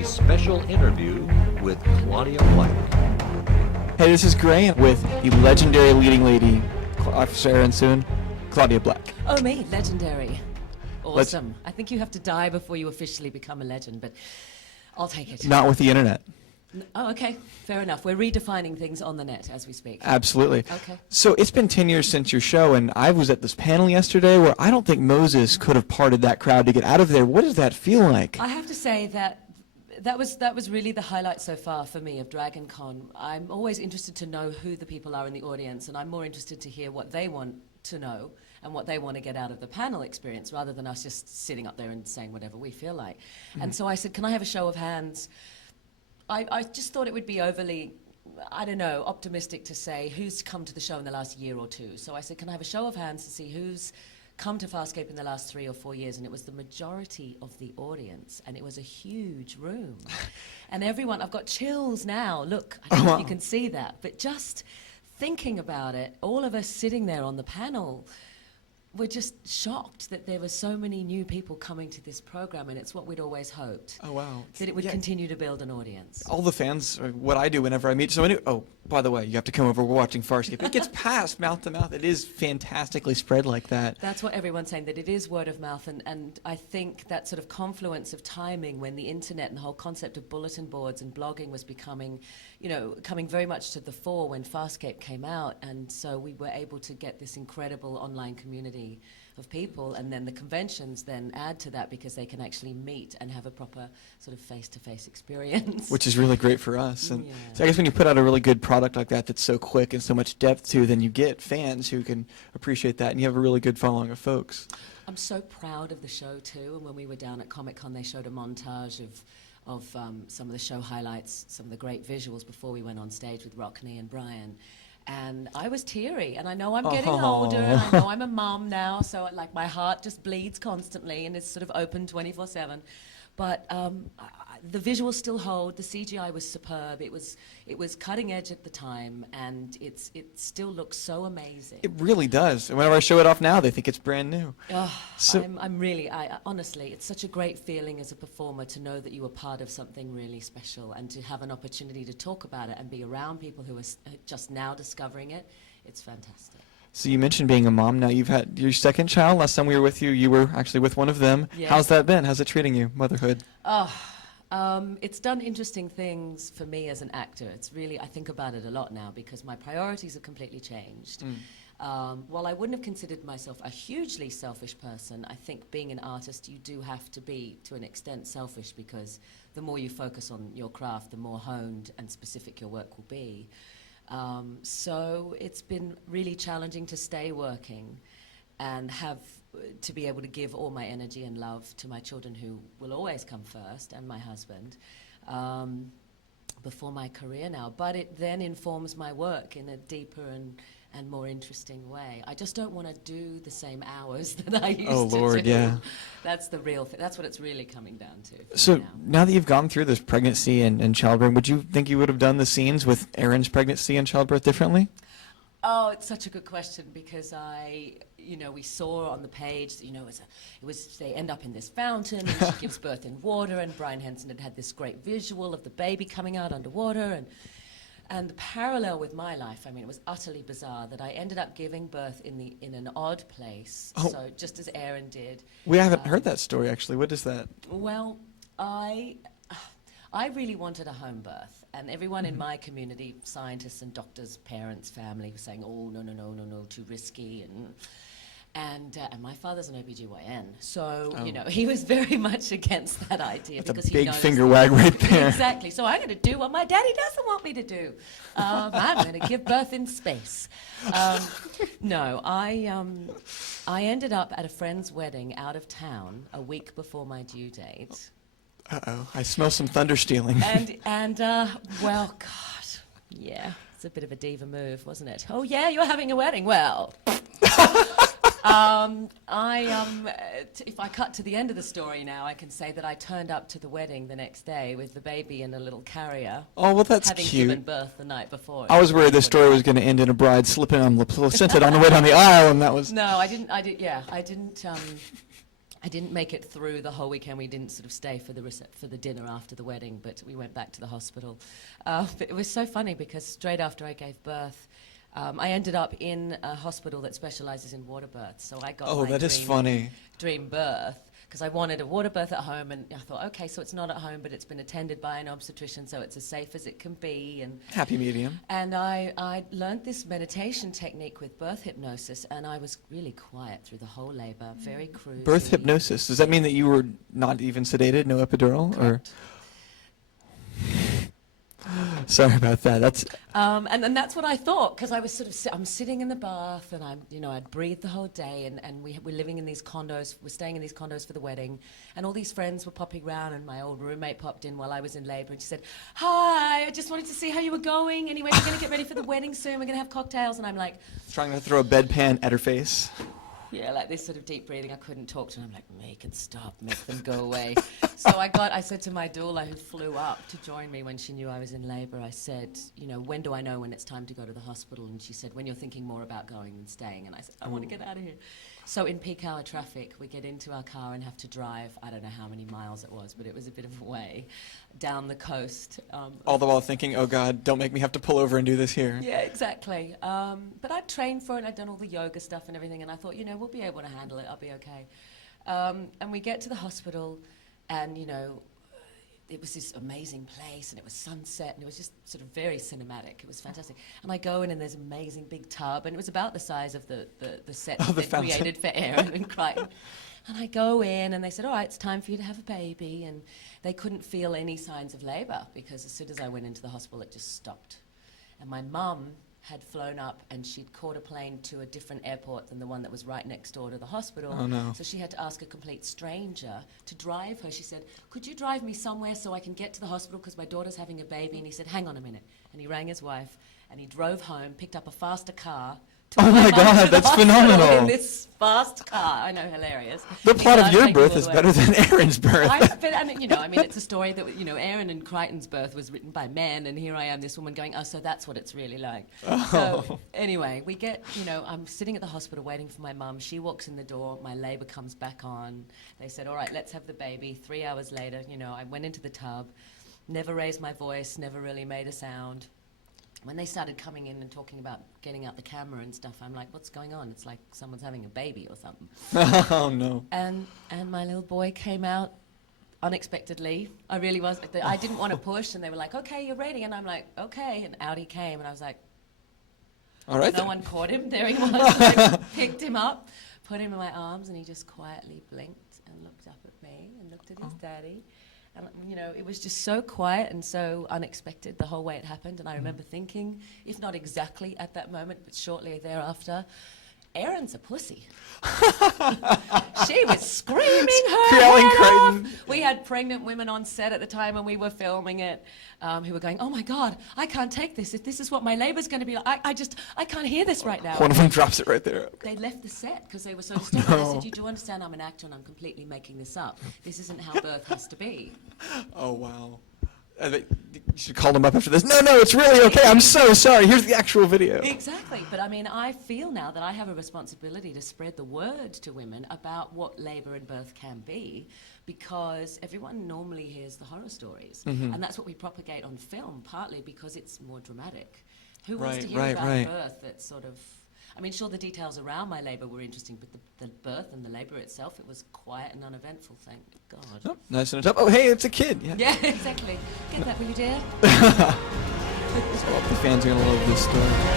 a special interview with Claudia Black. Hey, this is Grant with the legendary leading lady, Officer Aaron Soon, Claudia Black. Oh, me, legendary. Awesome. I think you have to die before you officially become a legend, but I'll take it. Not with the internet. Oh, okay. Fair enough. We're redefining things on the net as we speak. Absolutely. Okay. So it's been 10 years since your show, and I was at this panel yesterday where I don't think Moses could have parted that crowd to get out of there. What does that feel like? I have to say that was really the highlight so far for me of DragonCon. I'm always interested to know who the people are in the audience, and I'm more interested to hear what they want to know and what they want to get out of the panel experience rather than us just sitting up there and saying whatever we feel like. And so I said, can I have a show of hands? I just thought it would be overly, I don't know, optimistic to say who's come to the show in the last year or two. So I said, can I have a show of hands to see who's come to FarScape in the last 3 or 4 years? And it was the majority of the audience, and it was a huge room. And everyone, I've got chills now. Look, I don't know if you can see that, but just thinking about it, all of us sitting there on the panel, we're just shocked that there were so many new people coming to this program, and it's what we'd always hoped. Oh, wow. That it would continue to build an audience. All the fans, what I do whenever I meet oh, by the way, you have to come over, we're watching FarScape. It gets passed mouth to mouth. It is fantastically spread like that. That's what everyone's saying, that it is word of mouth, and I think that sort of confluence of timing when the internet and the whole concept of bulletin boards and blogging was becoming, coming very much to the fore when FarScape came out, and so we were able to get this incredible online community of people, and then the conventions then add to that because they can actually meet and have a proper sort of face-to-face experience. Which is really great for us. And Yeah. so I guess when you put out a really good product like that that's so quick and so much depth to, then you get fans who can appreciate that, and you have a really good following of folks. I'm so proud of the show too, and when we were down at Comic-Con they showed a montage of some of the show highlights, some of the great visuals before we went on stage with Rockney and Brian. And I was teary, and I know I'm getting older, and I know I'm a mum now, so like my heart just bleeds constantly and it's sort of open 24/7. But the visuals still hold. The CGI was superb. It was cutting edge at the time, and it still looks so amazing. It really does. And whenever I show it off now, they think it's brand new. Honestly, it's such a great feeling as a performer to know that you were part of something really special, and to have an opportunity to talk about it and be around people who are just now discovering it. It's fantastic. So you mentioned being a mom. Now you've had your second child. Last time we were with you, you were actually with one of them. Yes. How's that been? How's it treating you, motherhood? It's done interesting things for me as an actor. It's really, I think about it a lot now because my priorities have completely changed. While I wouldn't have considered myself a hugely selfish person, I think being an artist, you do have to be, to an extent, selfish, because the more you focus on your craft, the more honed and specific your work will be. So it's been really challenging to stay working and have to be able to give all my energy and love to my children, who will always come first, and my husband, before my career now. But it then informs my work in a deeper and more interesting way. I just don't want to do the same hours that I used to do. Oh, Lord, yeah. That's the real thing. That's what it's really coming down to. So now that you've gone through this pregnancy and childbirth, would you think you would have done the scenes with Aaron's pregnancy and childbirth differently? Oh, it's such a good question, because we saw on the page, they end up in this fountain, and she gives birth in water, and Brian Henson had this great visual of the baby coming out underwater, and the parallel with my life, it was utterly bizarre that I ended up giving birth in an odd place, so just as Aaron did. We haven't heard that story, actually. What is that? Well, I really wanted a home birth, and everyone in my community, scientists and doctors, parents, family, were saying, oh, no, too risky, and my father's an OBGYN, so he was very much against that idea. That's because a big he knows finger wag right there. Exactly. So I'm going to do what my daddy doesn't want me to do. I'm going to give birth in space. No, I ended up at a friend's wedding out of town a week before my due date. Uh-oh, I smell some thunder stealing. Well, God, yeah, it's a bit of a diva move, wasn't it? Oh, yeah, you're having a wedding. Well, if I cut to the end of the story now, I can say that I turned up to the wedding the next day with the baby in a little carrier. Oh, well, that's having cute. Given birth the night before. I was worried the story was going to end in a bride slipping on the placenta on the way down the aisle, and that was... No, I didn't. I didn't make it through the whole weekend. We didn't sort of stay for the dinner after the wedding, but we went back to the hospital. But it was so funny because straight after I gave birth, I ended up in a hospital that specializes in water births. So I got my that is funny. dream birth, because I wanted a water birth at home, and I thought, okay, so it's not at home, but it's been attended by an obstetrician, so it's as safe as it can be. And Happy medium. And I learned this meditation technique with birth hypnosis, and I was really quiet through the whole labor, very cruisy. Birth hypnosis. Does that mean that you were not even sedated, no epidural? Correct. Sorry about that. That's And that's what I thought, because I was sort of I'm sitting in the bath, and I'd breathed the whole day, and we're living in these condos, we're staying in these condos for the wedding, and all these friends were popping around, and my old roommate popped in while I was in labor, and she said, "Hi, I just wanted to see how you were going. Anyway, we're going to get ready for the wedding soon. We're going to have cocktails." And I'm like, trying to throw a bedpan at her face. yeah, like this sort of deep breathing. I couldn't talk to her. I'm like, make it stop, make them go away. So I said to my doula, who flew up to join me when she knew I was in labor, I said, when do I know when it's time to go to the hospital? And she said, when you're thinking more about going than staying. And I said, I want to get out of here. So in peak hour traffic, we get into our car and have to drive, I don't know how many miles it was, but it was a bit of a way, down the coast. All the while thinking, oh God, don't make me have to pull over and do this here. Yeah, exactly. But I'd trained for it, I'd done all the yoga stuff and everything, and I thought, we'll be able to handle it, I'll be okay. And we get to the hospital, and, it was this amazing place, and it was sunset, and it was just sort of very cinematic. It was fantastic. And I go in, and there's an amazing big tub, and it was about the size of the set that they created for Aaron and Crichton. And I go in, and they said, all right, it's time for you to have a baby. And they couldn't feel any signs of labor, because as soon as I went into the hospital, it just stopped. And my mum had flown up, and she'd caught a plane to a different airport than the one that was right next door to the hospital. Oh, no. So she had to ask a complete stranger to drive her. She said, could you drive me somewhere so I can get to the hospital because my daughter's having a baby? And he said, hang on a minute. And he rang his wife, and he drove home, picked up a faster car. Oh my God, that's phenomenal. In this fast car. I know, hilarious. The plot of your birth is better than Aaron's birth. It's a story that, Aaron and Crichton's birth was written by men, and here I am, this woman going, oh, so that's what it's really like. Oh. So anyway, we get, I'm sitting at the hospital waiting for my mum. She walks in the door, my labor comes back on. They said, all right, let's have the baby. 3 hours later, I went into the tub, never raised my voice, never really made a sound. When they started coming in and talking about getting out the camera and stuff, I'm like, what's going on? It's like someone's having a baby or something. Oh, no. And my little boy came out unexpectedly. I really was. I didn't want to push, and they were like, okay, you're ready. And I'm like, okay. And out he came, and I was like, all right. No one caught him. There he was. I picked him up, put him in my arms, and he just quietly blinked and looked up at me and looked at his daddy. And, it was just so quiet and so unexpected the whole way it happened. And I remember thinking, if not exactly at that moment, but shortly thereafter, Erin's a pussy. She was screaming her head off. We had pregnant women on set at the time when we were filming it who were going, oh my God, I can't take this. If this is what my labor's going to be like, I can't hear this right now. One of them drops it right there. They left the set because they were so disturbed. I said, you do understand I'm an actor and I'm completely making this up. This isn't how birth has to be. Oh, wow. You should call them up after this. No, it's really okay. I'm so sorry. Here's the actual video. Exactly. But I feel now that I have a responsibility to spread the word to women about what labor and birth can be, because everyone normally hears the horror stories. Mm-hmm. And that's what we propagate on film, partly because it's more dramatic. Who wants to hear about birth that's sort of... sure, the details around my labor were interesting, but the birth and the labor itself, it was quiet and uneventful, thank God. Oh, nice and tough. Oh, hey, it's a kid. Yeah, exactly. Get that, will you, dear? So the fans are going to love this story.